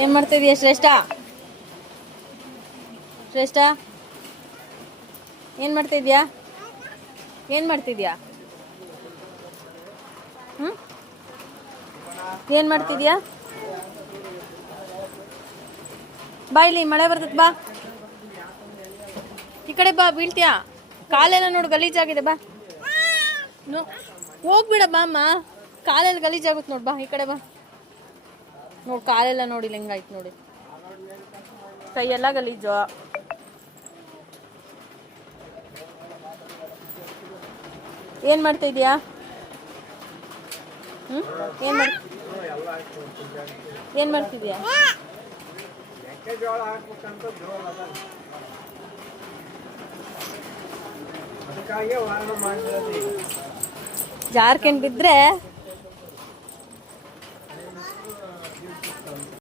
ಏನು ಮಾಡ್ತಿದ್ಯಾ ಶ್ರೇಷ್ಠ? ಶ್ರೇಷ್ಠ ಏನು ಮಾಡ್ತಿದ್ಯಾ? ಏನು ಮಾಡ್ತಿದ್ಯಾ? ಏನು ಮಾಡ್ತಿದ್ಯಾ? ಬಾ ಇಲ್ಲಿ, ಮಳೆ ಬರ್ತದೆ, ಬಾ ಈ ಕಡೆ ಬಾ, ಬೀಳ್ತೀಯಾ? ಕಾಲೆಲ್ಲ ನೋಡು ಗಲೀಜಾಗಿದೆ, ಬಾ. ಹೋಗ್ಬಿಡ ಬಾ ಅಮ್ಮ, ಕಾಲೆಲ್ಲ ಗಲೀಜಾಗುತ್ತೆ ನೋಡು, ಬಾ ಈ ಕಡೆ ಬಾ. ನೋಡಿ ಕಾಲೆಲ್ಲ ನೋಡಿ ಹೆಂಗಾಯ್ತು ನೋಡಿ, ಕೈಯೆಲ್ಲ ಗಲೀಜು. ಏನು ಮಾಡ್ತಾ ಇದೀಯಾ? ಏನು ಮಾಡ್ತಿದ್ಯಾ? ಜಾರ್ಕೊಂಡ್ ಬಿದ್ರೆ